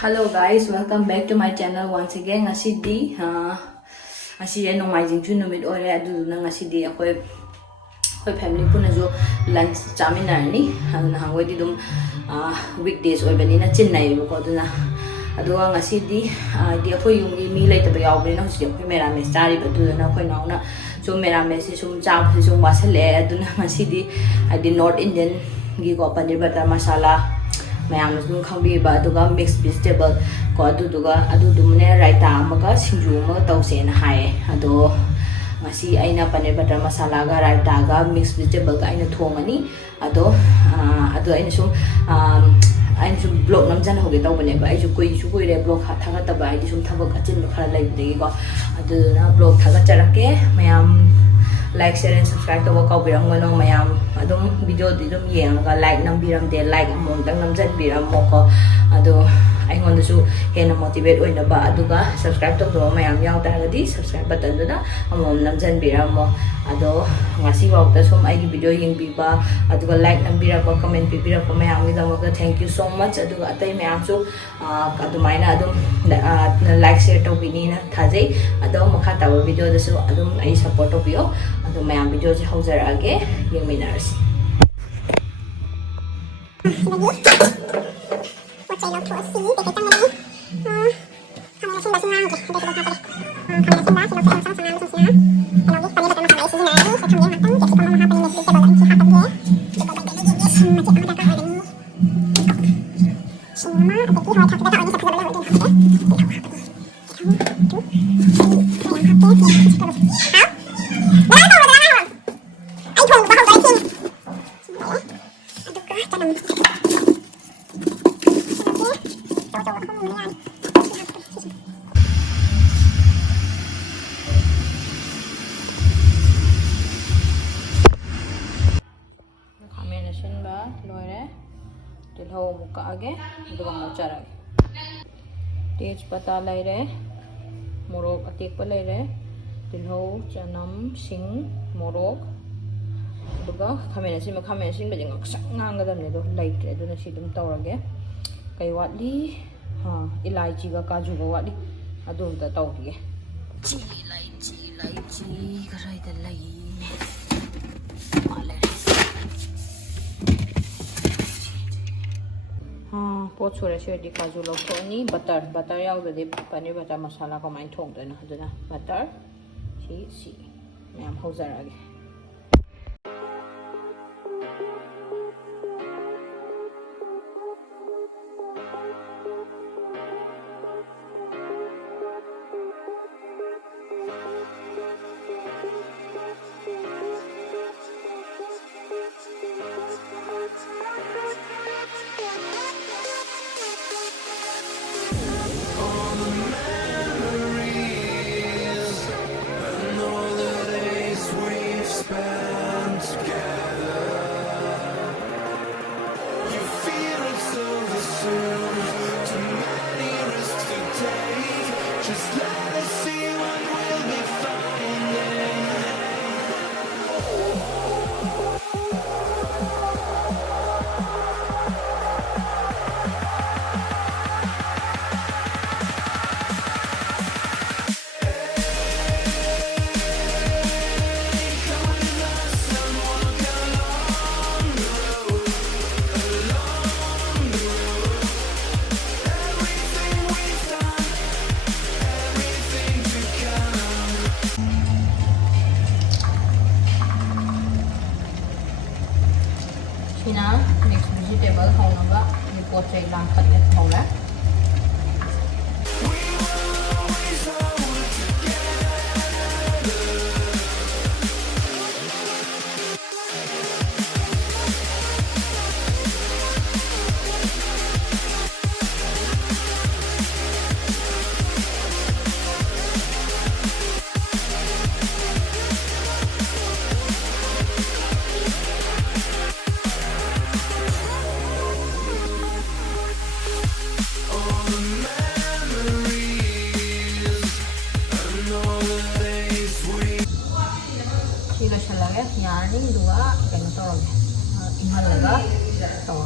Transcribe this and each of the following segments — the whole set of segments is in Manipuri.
Hello guys, welcome back to my channel once again. Ngasi nongmaijing chu numit ore adu na ngasi di akhoi family puna jo lunch chamina ni na hangoi di dum weekdays oi bani na chinnai ko duna adu ngasi di akhoi yung mi lai ta ba yaw bani na si akhoi mera me sari ba du na akhoi naw na so mera me si sum cha sum wasale adu na ngasi di North Indian gi ko paneer butter masala mayam na sum khambi ba duga mixed vegetable ko duga dumne raita amaga singju ma tawse na hai ado ngasi aina paneer butter masala ga raita ga mixed vegetable ga aina thongani ado aina sum blog namjan hoge tawbane ba ai ju koi re blog thaga ta ba ai sum thabak achin khara lai de ko ado na blog thaga charake mayam like, share and subscribe to work out birang mayam adum video dum yenga like nambiram de like among dang namjan biram moko ado aingon da su hena motivate oina ba aduga subscribe to do mayam yaw taradi subscribe button da among namjan biram mo ado ngasi wa ta sum ai video yeng bi ba aduga like nambira ba comment bi bira ko mayam mi da mo thank you so much aduga atai mayam su adumaina adum like share to bini na thajai ado makha ta video da su adum ai support to bio ado mayam video je haujarage yeng minars तेज पत्ता लेरे मोरोक अतेक लेरे तिलहौ चनम सिंग मोरोक दुगा खामेन सिंग बजे ngaksak nganggadamne do laitre do na si dum tawrage kai watli ilaichi ga kaju ga watli adum ta tawrige ilaichi karai da lai pot sura share di kaju lo thoni butter yaw de paneer butter masala ko main thong de na aduna butter si mayam haujarage mixed vegetable hong ba ni pot chai lang khat net hong la yarning dua ganito inhalaga to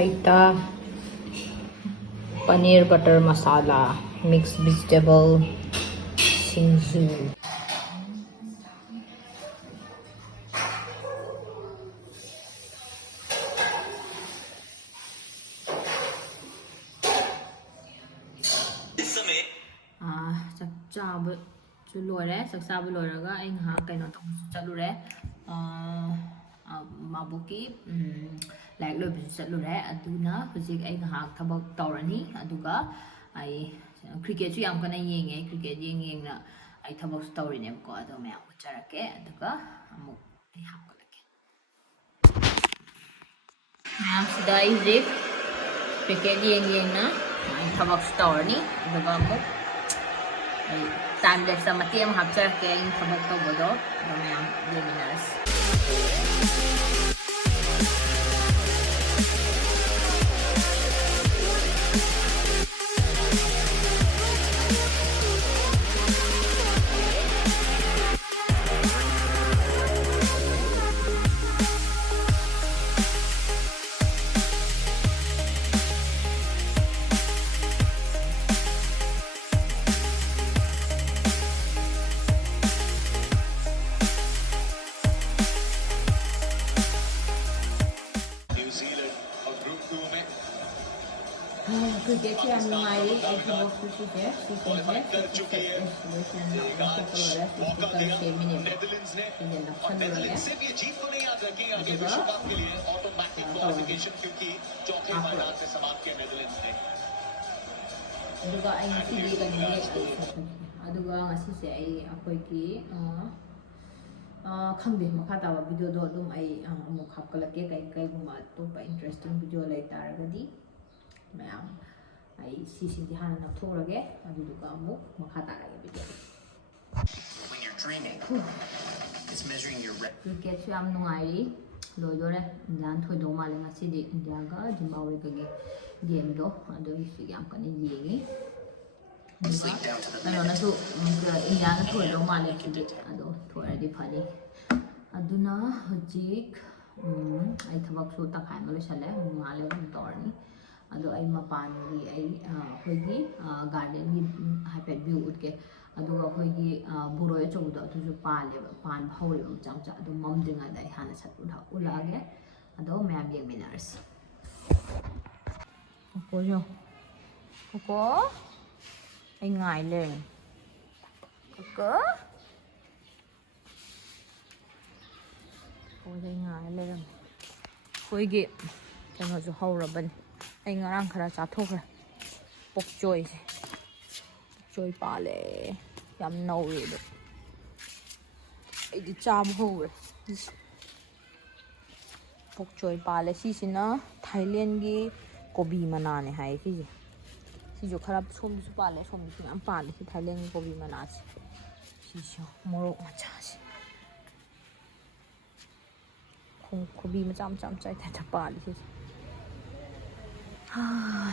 raita, paneer butter masala, mixed vegetable, singzu. ꯆꯥꯛ ꯆꯥꯕ ꯁꯨ ꯂꯣꯏꯔꯦ ꯆꯥꯛ ꯆꯥꯕ ꯂꯣꯏꯔꯒ ꯑꯩ ꯉꯥꯏꯍꯥꯛ ꯀꯩꯅꯣ ꯇꯧꯕꯁꯨ ꯆꯠꯂꯨꯔꯦ ꯃꯥꯕꯣꯛꯀꯤ ꯂꯥꯏꯔꯤꯛ ꯂꯣꯏꯕꯁꯨ ꯆꯠꯂꯨꯔꯦ ꯑꯗꯨꯅ ꯍꯧꯖꯤꯛ ꯑꯩ ꯉꯥꯏꯍꯥꯛ ꯊꯕꯛ ꯇꯧꯔꯅꯤ ꯑꯗꯨꯒ ꯑꯩ ꯀ꯭ꯔꯤꯀꯦꯠꯁꯨ ꯌꯥꯝ ꯀꯟꯅ ꯌꯦꯡꯉꯦ ꯀ꯭ꯔꯤꯀꯦꯠ ꯌꯦꯡꯅ ꯑꯩ ꯊꯕꯛꯁꯨ ꯇꯧꯔꯤꯅꯦꯕꯀꯣ ꯑꯗꯣ ꯃꯌꯥꯝ ꯎꯠꯆꯔꯛꯀꯦ ꯑꯗꯨꯒ ꯑꯃꯨꯛ ꯑꯩ ꯍꯥꯞꯀꯠꯂꯛꯀꯦ ꯃꯌꯥꯝꯁꯤꯗ ꯑꯩ ꯍꯧꯖꯤꯛ ꯀ꯭ꯔꯤꯀꯦꯠ ꯌꯦꯡꯅ ꯑꯩ ꯊꯕꯛꯁꯨ ꯇꯧꯔꯅꯤ ꯑꯗꯨꯒ ꯑꯃꯨꯛ ꯑꯩ ꯇꯥꯏꯝ ꯂꯦꯞꯁꯇ ꯃꯇꯦꯛ ꯑꯃ ꯍꯥꯞꯆꯔꯛꯀꯦ ꯑꯩꯅ ꯊꯕꯛ ꯇꯧꯕꯗꯣ ꯑꯗꯣ ꯃꯌꯥꯝ ꯌꯦꯡꯃꯤꯟꯅꯔꯁꯤ क्रिकेट से हम हमारी एक बहुत खुशी है सीखेंगे खंदे मखा ताबा वीडियो दो अदुम आई अमुक हापकलके कई गुमा अतोपा इंटरेस्टिंग वीडियो लै तारगदी मैम आई सीसीदी हाना नथोरगे अदुदुगा अमुक मखा तारगे video when you're dreaming it's measuring your cricket सु याम नुंगाइरी लोइदोरे इंडियन थोइदो माले ngasiदी इंडिया गा जिम्बाब्वे गगे गेम दो अदो इसी याम कने येगी कनोनासु इंडिया ना थोइदो माले किदे अदो थोरदी फनी अदुना हजिक आई थबक सु तखाय म लोइसले माले गम तोरनी अदो आई मपानी आई होगी गार्डन की हाइपेट व्यू उठके अदुगा होगी बुरोय चौदो अदुजु पाले पान हौरे मचा मचा अदु ममदिंगा दai हाना सत उलागे अदो मैम येमिनार्स कोयो कोको आई ngai le कोको कोई ngai le होगी कनोजु हौरबनी आई ngarang khara chathokre pokchoi pokchoi pale yam nauri do ai di cham hore pokchoi pale si sina Thailand gi kobi mana ne hai si jo khara som su pale som su am pale si Thailand gi kobi mana si so morok macha si kobi macam chai ta pale si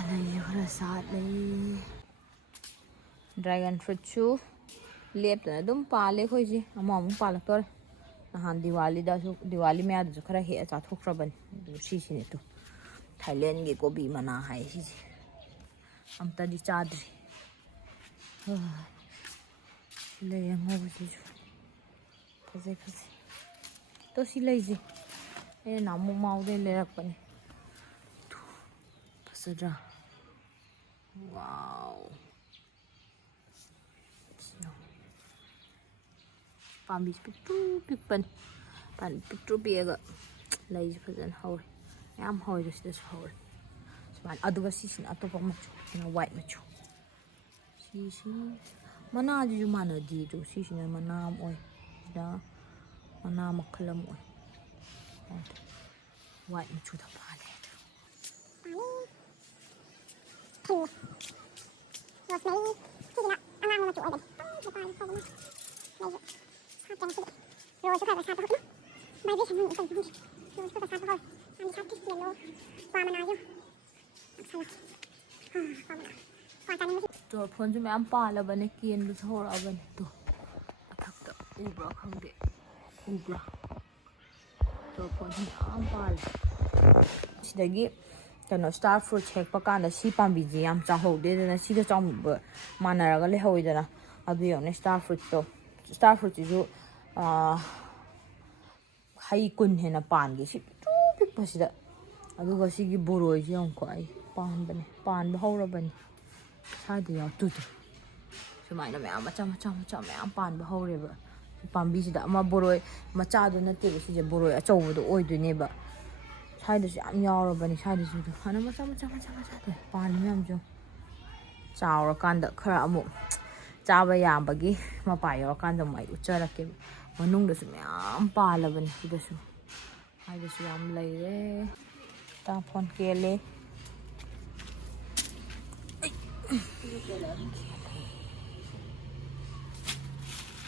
नहीं खरा साथ नहीं ड्रैगन फ्रूट चू लेपना दुम पाले खोइजे अमम पालक्तोर नहान दिवाली में आदु खरा हे चाथोख्रबन सिसिने तो थाईलैंड गे कोबी मना हाय सिसे अमता दि चाद्री ले यंगो सिजु फसे तो सि लेजे ए नामु माउदे लेरकपने वाओ पामी पिक्पन पानी पिक्ट्रू पिएगा लई फजन हौर याम हौर सिदस हौर सुमान अदुगा सिसिन अतोपा मचु ना वाइट मचु सिसि मना जु माना दि जो सिसिन मनाम ओय दा मना मखलम ओय वाइट मचु दा पाले Rosemary, sige na, ang mga matuwa din. Ay, paano na. Medyo, hapon sige. Rose ko ba sa ko? May bisa mo ito. Rose ko ba sa ko? Ang sakit yellow. Pama na yun. Masala. Pama na. Patan mo. To phone ju ma'am पाला बने किन बस होरा बने तो अथक तो उबरा खंगे उबरा तो phone ma'am Pal सिदगी kano star fruit hekpa kanda si pambi ji yam chahode dana si ga cham manaraga le hoidana adu yone star fruit ju hai kun hena pan gi si tu pik pasida adu ga si gi boroi ji yam ko ai pan ba horabani sade ya tu sumaina me ama chama me am pan ba horeba pambi sida ama boroi macha do na te si je boroi achou do oi do ne ba side su am yaurabani side su hana macha de pan yam jo chaura kanda khara amu chaba yambagi mapa yaur kanda mai ucharake manung da su me am palabani sida su side su am leire ta phone kele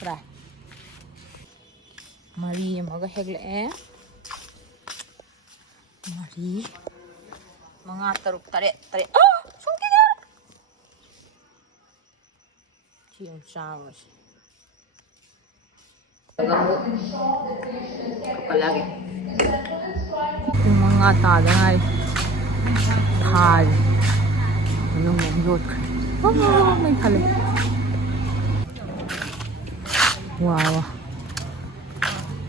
ra mari amaga hegle mari mga taruk tare sungkida yung showers palagi yung mga tada nga thal anong yot may thali wow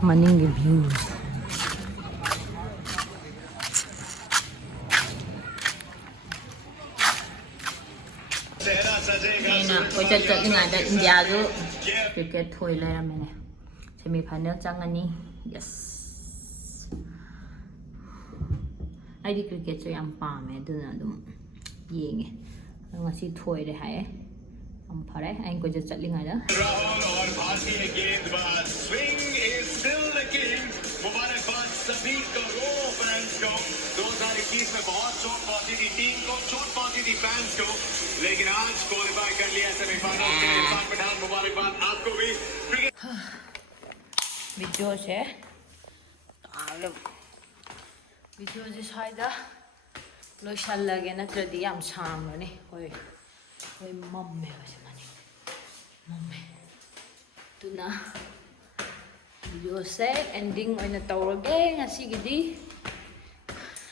maning views Koi chat dengan ada India tu cricket thoi lai ramene semi final changani yes ai di cricket so yam pame du na dum yenge ngasi thoi re hai am phare ai ko chat linga da और भारतीय गेंदबाज swing is still the king मुबारकबाद सभी करोड़ों फैंस को 2021 में बहुत चोट पहुंची थी टीम को चोट पहुंची थी फैंस को लेकिन आज क्वालिफाई कर लिया सेमीफाइनल के लिए इरफान पठान मुबारकबाद आपको भी वीडियो से वीडियो से साइदा लोशन लगे नत्रदी याम सांगने होय मम्मे वसे माने मम्मे तुना वीडियो से एंडिंग ओइना तौरगे ngasiगidi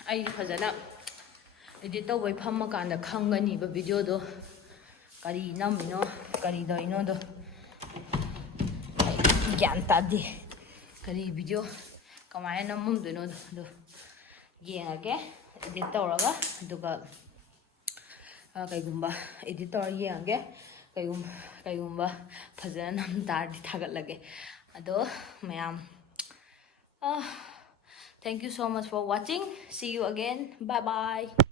ai फजना एडिट तौबै फम्म कांदा खंगनी बा वीडियो दो करी नमिनो करी दइनो दो ज्ञान तादि करी वीडियो कमाय नमम दुनो दो येंगे एडिट तौरगा दुगा कईगुंबा एडिट तौर येंगे कईगुंबा फजना नम तारदि थागलगे अदो ma'am thank you so much for watching see you again bye bye